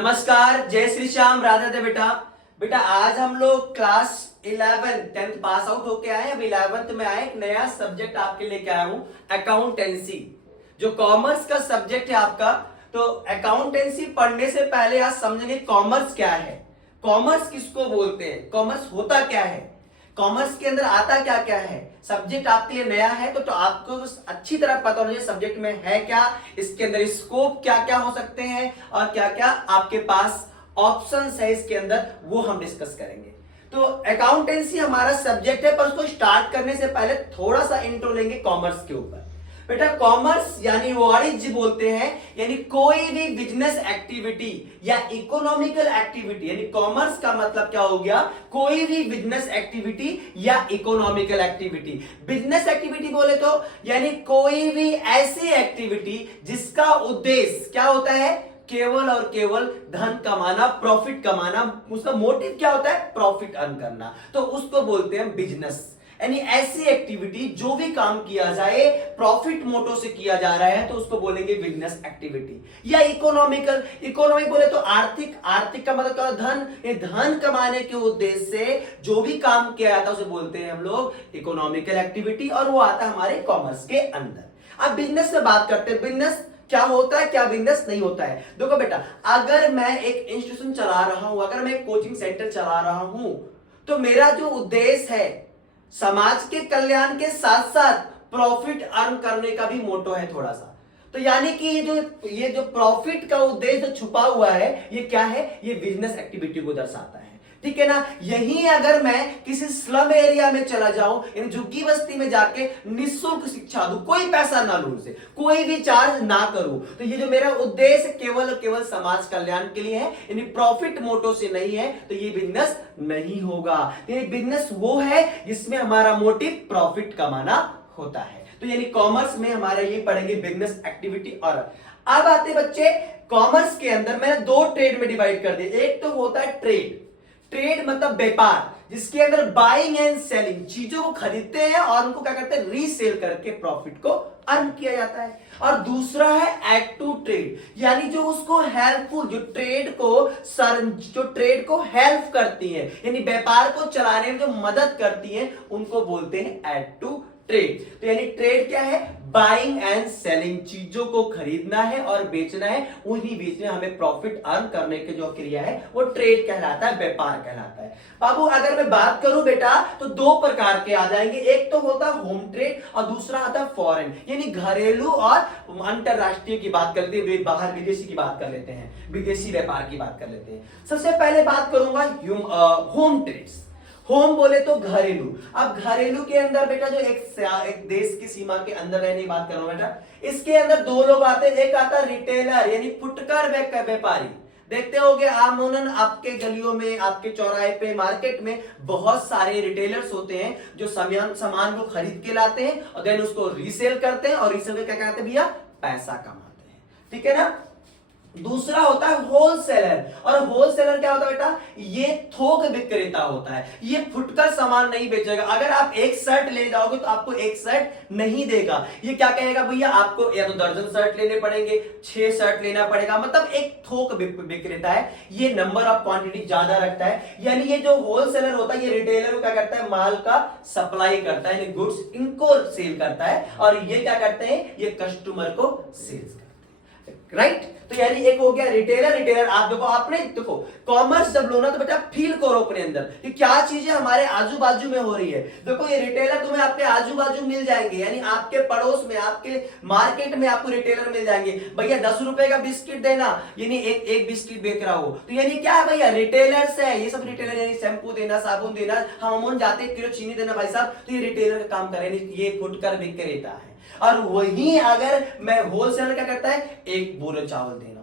नमस्कार, जय श्री श्याम, राधे राधे। बेटा बेटा आज हम लोग क्लास 11 10th पास आउट होके आए। अब 11th में आए, एक नया सब्जेक्ट आपके लेके आया हूं, अकाउंटेंसी। जो कॉमर्स का सब्जेक्ट है आपका, तो अकाउंटेंसी पढ़ने से पहले आज समझेंगे कॉमर्स क्या है, कॉमर्स किसको बोलते हैं, कॉमर्स होता क्या है, कॉमर्स के अंदर आता क्या क्या है। सब्जेक्ट आपके लिए नया है तो आपको अच्छी तरह पता होना चाहिए सब्जेक्ट में है क्या, इसके अंदर स्कोप क्या क्या हो सकते हैं और क्या क्या आपके पास ऑप्शंस है इसके अंदर, वो हम डिस्कस करेंगे। तो अकाउंटेंसी हमारा सब्जेक्ट है, पर उसको स्टार्ट करने से पहले थोड़ा सा इंट्रो लेंगे कॉमर्स के ऊपर। बेटा कॉमर्स यानी वाणिज्य बोलते हैं, यानी कोई भी बिजनेस एक्टिविटी या इकोनॉमिकल एक्टिविटी, यानी कॉमर्स का मतलब क्या हो गया, कोई भी बिजनेस एक्टिविटी या इकोनॉमिकल एक्टिविटी। बिजनेस एक्टिविटी बोले तो यानी कोई भी ऐसी एक्टिविटी जिसका उद्देश्य क्या होता है, केवल और केवल धन कमाना, प्रॉफिट कमाना। उसका मोटिव क्या होता है, प्रॉफिट अर्न करना, तो उसको बोलते हैं बिजनेस। यानी ऐसी एक्टिविटी जो भी काम किया जाए प्रॉफिट मोटो से किया जा रहा है तो उसको बोलेंगे बिजनेस एक्टिविटी। या इकोनॉमिकल, इकोनॉमिक बोले तो आर्थिक, आर्थिक का मतलब क्या, धन। ये धन कमाने के उद्देश्य से जो भी काम किया जाता है उसे बोलते हैं हम लोग इकोनॉमिकल एक्टिविटी, और वो आता है हमारे कॉमर्स के अंदर। अब बिजनेस से बात करते हैं, बिजनेस क्या होता है, क्या बिजनेस नहीं होता है। देखो बेटा, अगर मैं एक इंस्टीट्यूशन चला रहा हूं, अगर मैं एक कोचिंग सेंटर चला रहा हूं, तो मेरा जो उद्देश्य है समाज के कल्याण के साथ साथ प्रॉफिट अर्न करने का भी मोटो है थोड़ा सा। तो यानी कि ये जो प्रॉफिट का उद्देश्य छुपा हुआ है, ये क्या है, ये बिजनेस एक्टिविटी को दर्शाता है, ठीक है ना। यही अगर मैं किसी स्लम एरिया में चला जाऊं, इन झुग्गी बस्ती में जाके निःशुल्क शिक्षा दूं, कोई पैसा ना लूं उनसे, कोई भी चार्ज ना करूं, तो ये जो मेरा उद्देश्य केवल और केवल समाज कल्याण के लिए है, यानी प्रॉफिट मोटो से नहीं है, तो ये बिजनेस नहीं होगा। ये बिजनेस वो है जिसमें हमारा मोटिव प्रॉफिट कमाना होता है। तो यानी कॉमर्स में हमारा ये पढ़ेंगे बिजनेस एक्टिविटी। और अब आते बच्चे, कॉमर्स के अंदर मैंने दो ट्रेड में डिवाइड कर दिए। एक तो होता है ट्रेड, ट्रेड मतलब व्यापार, जिसके अंदर बाइंग एंड सेलिंग, चीजों को खरीदते हैं और उनको क्या करते हैं, रीसेल करके प्रॉफिट को अर्न किया जाता है। और दूसरा है एक्ट टू ट्रेड, यानी जो उसको हेल्पफुल, जो ट्रेड को हेल्प करती है, यानी व्यापार को चलाने में जो मदद करती है, उनको बोलते हैं एक्ट टू ट्रेड। तो यानी ट्रेड क्या है, बाइंग एंड सेलिंग, चीजों को खरीदना है और बेचना है, उन्हीं बीच में हमें प्रॉफिट अर्न करने की जो क्रिया है वो ट्रेड कहलाता है, व्यापार कहलाता है। बाबू अगर मैं बात करूं बेटा, तो दो प्रकार के आ जाएंगे। एक तो होता है होम ट्रेड और दूसरा आता है फॉरेन, यानी घरेलू और अंतरराष्ट्रीय की बात कर लेते हैं, बाहर विदेशी की बात कर लेते हैं, विदेशी व्यापार की बात कर लेते हैं। सबसे पहले बात करूंगा होम ट्रेड्स। होम बोले तो घरेलू। अब घरेलू के अंदर बेटा जो एक देश की सीमा के अंदर रहने की बात कर रहा हूं बेटा, इसके अंदर दो लोग आते हैं। एक आता है रिटेलर, यानी फुटकर व्यापारी। देखते होंगे आमूनन आपके गलियों में, आपके चौराहे पे, मार्केट में बहुत सारे रिटेलर्स होते हैं जो सामान को खरीद के लाते हैं और देन उसको रीसेल करते हैं, और रीसेल क्या कहते हैं भैया, पैसा कमाते हैं, ठीक है ना। दूसरा होता है होलसेलर, और होलसेलर क्या होता है बेटा, ये थोक विक्रेता होता है। ये फुटकर सामान नहीं बेचेगा। अगर आप एक शर्ट ले जाओगे तो आपको एक शर्ट नहीं देगा, ये क्या कहेगा, भैया आपको या तो दर्जन शर्ट लेने पड़ेंगे, 6 शर्ट लेना पड़ेगा। मतलब एक थोक विक्रेता है, ये नंबर ऑफ क्वांटिटी ज्यादा रखता है। यानी ये जो होलसेलर होता है, ये रिटेलर को क्या करता है, माल का सप्लाई करता है, यानी गुड्स इनको सेल करता है, और ये क्या करते हैं, ये कस्टमर को सेल्स करते हैं, राइट। तो यानी एक हो गया रिटेलर। रिटेलर आप देखो, आपने देखो कॉमर्स जब लो ना तो बेटा फील करो अपने अंदर कि क्या चीजें हमारे आजू बाजू में हो रही है। देखो ये रिटेलर तुम्हें आपके आजू बाजू मिल जाएंगे, यानी आपके पड़ोस में, आपके मार्केट में आपको रिटेलर मिल जाएंगे। भैया 10 रुपए का बिस्किट देना, यानी एक बिस्किट बेच रहा हो, तो यानी क्या है भैया, रिटेलर्स है ये सब। रिटेलर यानी शैम्पू देना, साबुन देना, हम अमून जाते 1 किलो चीनी देना भाई साहब, तो ये रिटेलर का काम करे, ये फुटकर विक्रेता है। और वही अगर मैं होलसेलर क्या करता है, एक बोरे चावल देना,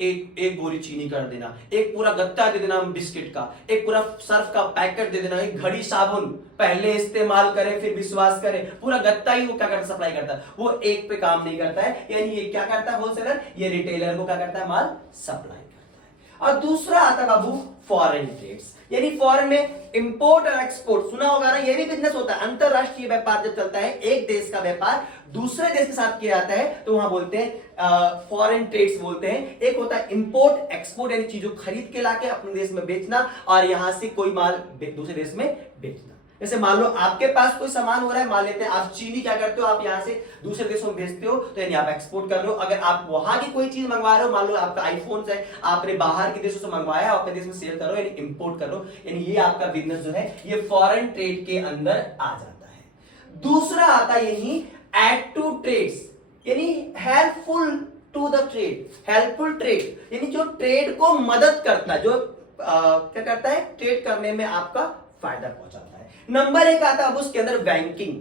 एक बोरी चीनी कर देना, एक पूरा गत्ता दे देना बिस्किट का, एक पूरा सर्फ का पैकेट दे देना, एक घड़ी साबुन, पहले इस्तेमाल करें फिर विश्वास करें, पूरा गत्ता ही वो क्या करता, सप्लाई करता है। वो एक पे काम नहीं करता है, यानी ये क्या करता है होलसेलर, ये रिटेलर को क्या करता है, माल सप्लाई करता है। और दूसरा आता है बाबू फॉरेन ट्रेड्स, यानी फॉरेन में इंपोर्ट और एक्सपोर्ट, सुना होगा ना, ये भी बिजनेस होता है। अंतरराष्ट्रीय व्यापार जब चलता है, एक देश का व्यापार दूसरे देश के साथ किया जाता है, तो वहां बोलते हैं फॉरेन ट्रेड्स बोलते हैं। एक होता है इंपोर्ट एक्सपोर्ट, यानी चीजों खरीद के लाके अपने देश में बेचना और यहां से कोई माल दूसरे देश में बेचना। जैसे मान लो आपके पास कोई सामान हो रहा है, मान लेते हैं आप चीनी, क्या करते हो आप यहां से दूसरे देशों में भेजते हो, तो यानी आप एक्सपोर्ट कर रहे हो। अगर आप वहां की कोई चीज मंगवा रहे हो, मान लो आपका आईफोन है, आपने बाहर के देशों से मंगवाया, अपने देश में सेल कर रहे हो, यानी इंपोर्ट कर रहे हो, यानी ये आपका बिजनेस जो है ये फॉरेन ट्रेड के अंदर आ जाता है। दूसरा आता है यही एड टू ट्रेड्स, यानी helpful to the trade, helpful trade, यानी जो ट्रेड को मदद करता है, जो क्या करता है, ट्रेड करने में आपका फायदा पहुंचाता है। नंबर एक आता है अब उसके अंदर बैंकिंग।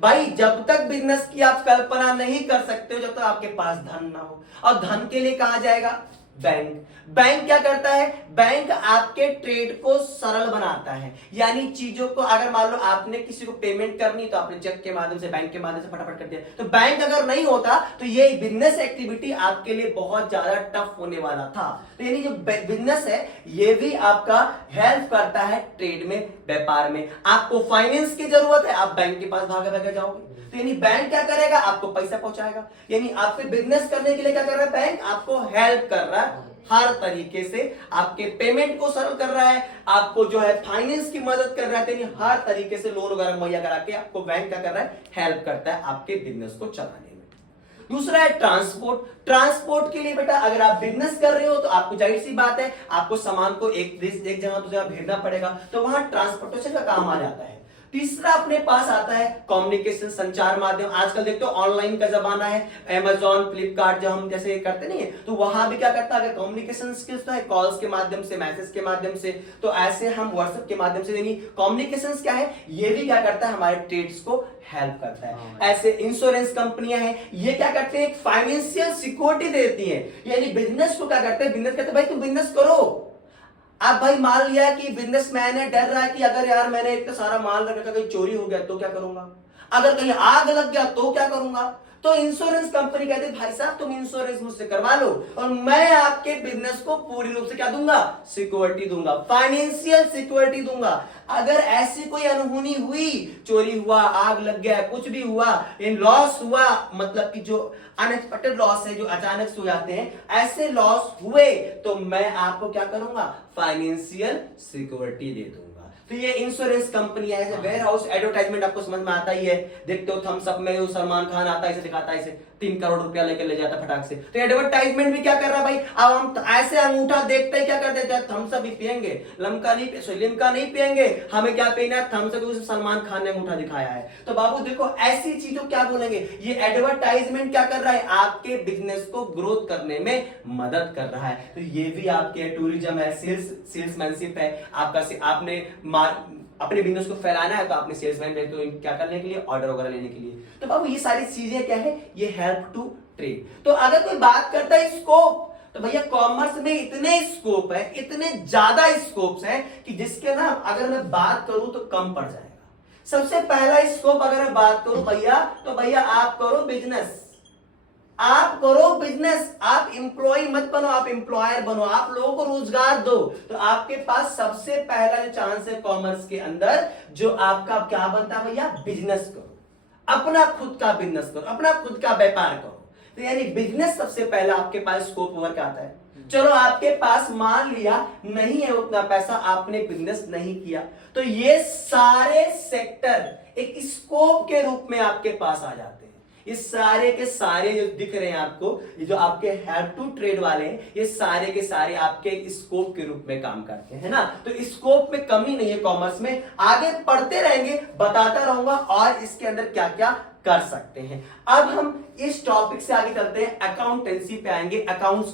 भाई जब तक बिजनेस की आप कल्पना नहीं कर सकते हो, जब तक आपके पास धन ना हो, और धन के लिए कहां जाएगा, बैंक। बैंक क्या करता है, बैंक आपके ट्रेड को सरल बनाता है, यानी चीजों को, अगर मान लो आपने किसी को पेमेंट करनी तो आपने चेक के माध्यम से, बैंक के माध्यम से फटाफट कर दिया, तो बैंक अगर नहीं होता तो ये बिजनेस एक्टिविटी आपके लिए बहुत ज्यादा टफ होने वाला था। तो यानी जो बिजनेस है ये भी आपका हेल्प करता है ट्रेड में, व्यापार में। आपको फाइनेंस की जरूरत है, आप बैंक के पास भागे भागे जाओगे, तो यानी बैंक क्या करेगा, आपको पैसा पहुंचाएगा। यानी आपके बिजनेस करने के लिए क्या कर रहा है, बैंक आपको हेल्प कर रहा है, हर तरीके से आपके पेमेंट को सरल कर रहा है, आपको जो है फाइनेंस की मदद कर रहा है, यानी हर तरीके से लोन वगैरह मुहैया करा के आपको बैंक क्या कर रहा है, हेल्प करता है आपके बिजनेस को चलाने में। दूसरा है ट्रांसपोर्ट। ट्रांसपोर्ट के लिए बेटा अगर आप बिजनेस कर रहे हो तो आपको जाहिर सी बात है, आपको सामान को एक जगह दूसरी जगह भेजना पड़ेगा, तो वहां ट्रांसपोर्टेशन का काम आ जाता है। तीसरा अपने पास आता है कम्युनिकेशन, संचार माध्यम। आजकल देखते हो ऑनलाइन का जमाना है, अमेजॉन, फ्लिपकार्ट जो हम जैसे करते नहीं है, तो वहां भी क्या करता है, कम्युनिकेशन स्किल्स है, कॉल्स के माध्यम से, मैसेज के माध्यम से, तो ऐसे हम व्हाट्सएप के माध्यम से, यानी कम्युनिकेशन क्या है, ये भी क्या करता है, हमारे ट्रेड्स को हेल्प करता है। ऐसे इंश्योरेंस कंपनियां हैं, ये क्या करते हैं, फाइनेंशियल सिक्योरिटी देती है, यानी बिजनेस को क्या करते हैं, बिजनेस कहते हैं भाई तुम बिजनेस करो। अब भाई मान लिया कि बिजनेसमैन है, डर रहा है कि अगर यार मैंने इतना सारा माल रखा, कहीं चोरी हो गया तो क्या करूंगा, अगर कहीं आग लग गया तो क्या करूंगा, तो इंश्योरेंस कंपनी कहती है भाई साहब तुम इंश्योरेंस मुझसे करवा लो और मैं आपके बिजनेस को पूरी रूप से क्या दूंगा, सिक्योरिटी दूंगा, फाइनेंशियल सिक्योरिटी दूंगा। अगर ऐसी कोई अनहोनी हुई, चोरी हुआ, आग लग गया, कुछ भी हुआ, इन लॉस हुआ, मतलब कि जो अनएक्सपेक्टेड लॉस है, जो अचानक से हो जाते हैं, ऐसे लॉस हुए तो मैं आपको क्या करूंगा, फाइनेंशियल सिक्योरिटी दे दूंगा। तो ये इंश्योरेंस कंपनी है। जैसे वेयर हाउस एडवर्टाइजमेंट आपको समझ में आता ही है, देखते हो थम्स अप में सलमान खान आता है, इसे दिखाता है, इसे 3 करोड़ रुपया लेकर ले जाता फटाक से। तो एडवर्टाइजमेंट भी क्या कर रहा है भाई, अब हम ऐसे अंगूठा देखते ही क्या कर देते हैं, थम्स अप भी पियेंगे, लिम्का नहीं पियेंगे, हमें क्या पीना है, थम्स अप, सलमान खान ने अंगूठा दिखाया है। तो बाबू देखो ऐसी चीजों क्या बोलेंगे, ये एडवर्टाइजमेंट क्या कर रहा है, आपके बिजनेस को ग्रोथ करने में मदद कर रहा है। तो ये भी आपके टूरिज्म है, सेल्समैनशिप है, आपका आपने अपने बिजनेस को फैलाना है तो आपने सेल्समैन भेज, तो क्या करने के लिए, ऑर्डर वगैरह लेने के लिए। तो बाबू ये सारी चीजें क्या है, ये हेल्प टू ट्रेड। तो अगर कोई बात करता है स्कोप, तो भैया कॉमर्स में इतने स्कोप है, इतने ज्यादा स्कोप्स हैं कि जिसके ना अगर मैं बात करूं तो कम पड़ जाएगा। सबसे पहला स्कोप अगर मैं बात करूं भैया, तो भैया आप करो बिजनेस, आप करो बिजनेस, आप एम्प्लॉय मत बनो, आप एम्प्लॉयर बनो, आप लोगों को रोजगार दो। तो आपके पास सबसे पहला जो चांस है कॉमर्स के अंदर, जो आपका क्या बनता है भैया, बिजनेस करो, अपना खुद का बिजनेस करो, अपना खुद का व्यापार करो। तो यानी बिजनेस सबसे पहला आपके पास स्कोप वर्क आता है। चलो आपके पास मान लिया नहीं है उतना पैसा, आपने बिजनेस नहीं किया, तो ये सारे सेक्टर एक स्कोप के रूप में आपके पास आ जाते हैं। ये सारे के सारे जो दिख रहे हैं आपको, ये जो आपके हेल्प टू ट्रेड वाले हैं, ये सारे के सारे आपके स्कोप के रूप में काम करते हैं ना। तो स्कोप में कमी नहीं है कॉमर्स में, आगे पढ़ते रहेंगे, बताता रहूंगा और इसके अंदर क्या क्या कर सकते हैं। अब हम इस टॉपिक से आगे चलते हैं, अकाउंटेंसी पे आएंगे, अकाउंट्स